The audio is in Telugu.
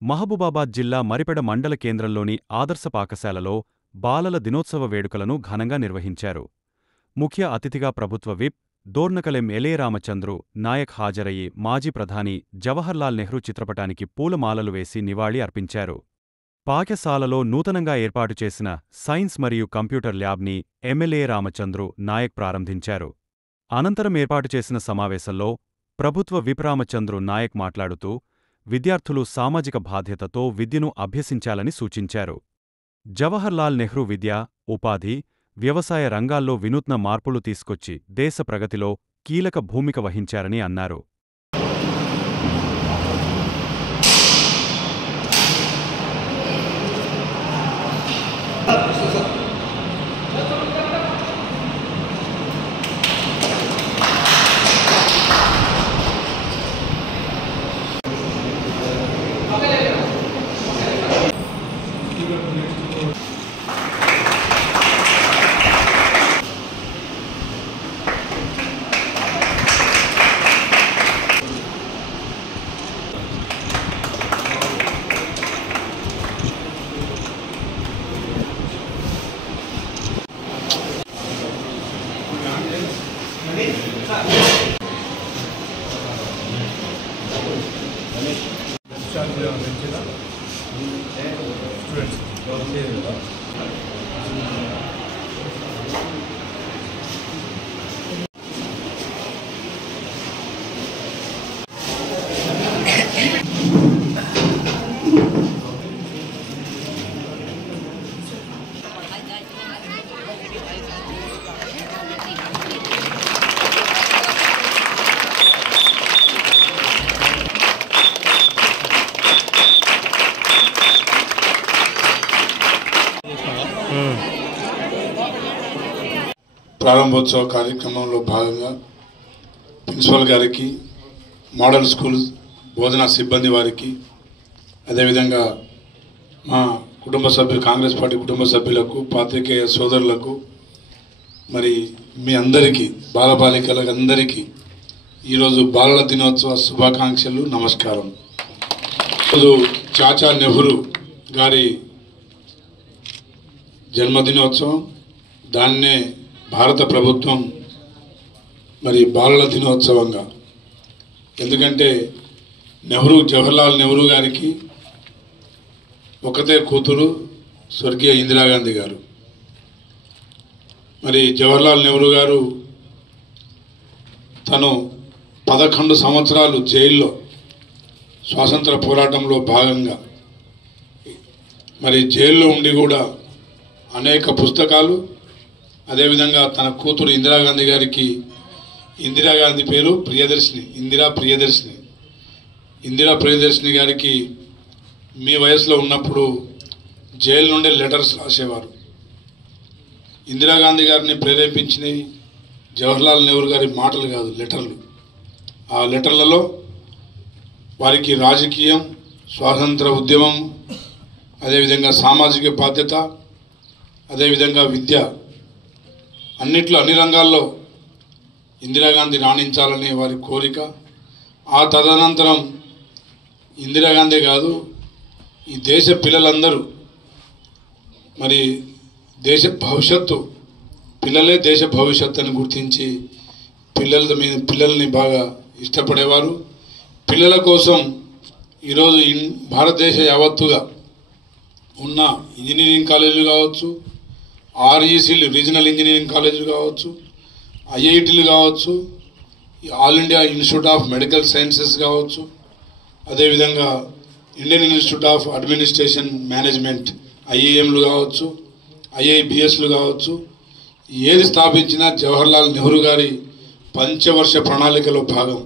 మహబూబాబాద్ జిల్లా మరిపెడ మండల కేంద్రంలోని ఆదర్శ పాఠశాలలో బాలల దినోత్సవ వేడుకలను ఘనంగా నిర్వహించారు. ముఖ్య అతిథిగా ప్రభుత్వ విప్ దోర్నకల్ ఎమ్మెల్యే రామచంద్రు నాయక్ హాజరయ్యి మాజీ ప్రధాని జవహర్లాల్ నెహ్రూ చిత్రపటానికి పూలమాలలు వేసి నివాళి అర్పించారు. పాఠశాలలో నూతనంగా ఏర్పాటు చేసిన సైన్స్ మరియు కంప్యూటర్ ల్యాబ్ని ఎమ్మెల్యే రామచంద్రు నాయక్ ప్రారంభించారు. అనంతరం ఏర్పాటు చేసిన సమావేశంలో ప్రభుత్వ విప్ రామచంద్రు నాయక్ మాట్లాడుతూ విద్యార్థులు సామాజిక బాధ్యతతో విద్యను అభ్యసించాలని సూచించారు. జవహర్లాల్ నెహ్రూ విద్య, ఉపాధి, వ్యవసాయ రంగాల్లో వినూత్న మార్పులు తీసుకొచ్చి దేశ ప్రగతిలో కీలక భూమిక వహించారని అన్నారు. ప్రారంభోత్సవ కార్యక్రమంలో భాగంగా ప్రిన్సిపల్ గారికి, మోడల్ స్కూల్ బోధనా సిబ్బంది వారికి, అదేవిధంగా మా కుటుంబ సభ్యులు, కాంగ్రెస్ పార్టీ కుటుంబ సభ్యులకు, పాత్రికేయ సోదరులకు, మరి మీ అందరికీ, బాలబాలికలకు అందరికీ ఈరోజు బాలల దినోత్సవ శుభాకాంక్షలు, నమస్కారం. ఈరోజు చాచా నెహ్రూ గారి జన్మదినోత్సవం, దాన్నే భారత ప్రభుత్వం మరి బాలల దినోత్సవంగా, ఎందుకంటే జవహర్లాల్ నెహ్రూ గారికి ఒకతే కూతురు స్వర్గీయ ఇందిరాగాంధీ గారు. మరి జవహర్లాల్ నెహ్రూ గారు తను 11 సంవత్సరాలు జైల్లో స్వాతంత్ర పోరాటంలో భాగంగా మరి జైల్లో ఉండి కూడా అనేక పుస్తకాలు, అదేవిధంగా తన కూతురు ఇందిరాగాంధీ గారికి, ఇందిరాగాంధీ పేరు ప్రియదర్శిని, ఇందిరా ప్రియదర్శిని గారికి మీ వయసులో ఉన్నప్పుడు జైలు నుండి లెటర్స్ రాసేవారు. ఇందిరాగాంధీ గారిని ప్రేరేపించినవి జవహర్లాల్ నెహ్రూ గారి మాటలు కాదు, లెటర్లు. ఆ లెటర్లలో వారికి రాజకీయం, స్వాతంత్ర ఉద్యమం, అదేవిధంగా సామాజిక బాధ్యత, అదేవిధంగా విద్య, అన్ని రంగాల్లో ఇందిరాగాంధీ రాణించాలనే వారి కోరిక. ఆ తదనంతరం ఇందిరాగాంధీ కాదు, ఈ దేశ పిల్లలందరూ మరి దేశ భవిష్యత్తు, పిల్లలే దేశ భవిష్యత్తు అని గుర్తించి పిల్లల్ని బాగా ఇష్టపడేవారు. పిల్లల కోసం ఈరోజు భారతదేశ యావత్తుగా ఉన్న ఇంజనీరింగ్ కాలేజీలు కావచ్చు, ఆర్ఈసీలు, రీజనల్ ఇంజనీరింగ్ కాలేజీలు కావచ్చు, ఐఐటీలు కావచ్చు, all India institute of medical sciences కావచ్చు, అదేవిధంగా Indian institute of administration management ఐఐఎంలు కావచ్చు, ఐఐబిఎస్లు కావచ్చు, ఏది స్థాపించినా జవహర్లాల్ నెహ్రూ గారి పంచవర్ష ప్రణాళికలో భాగం.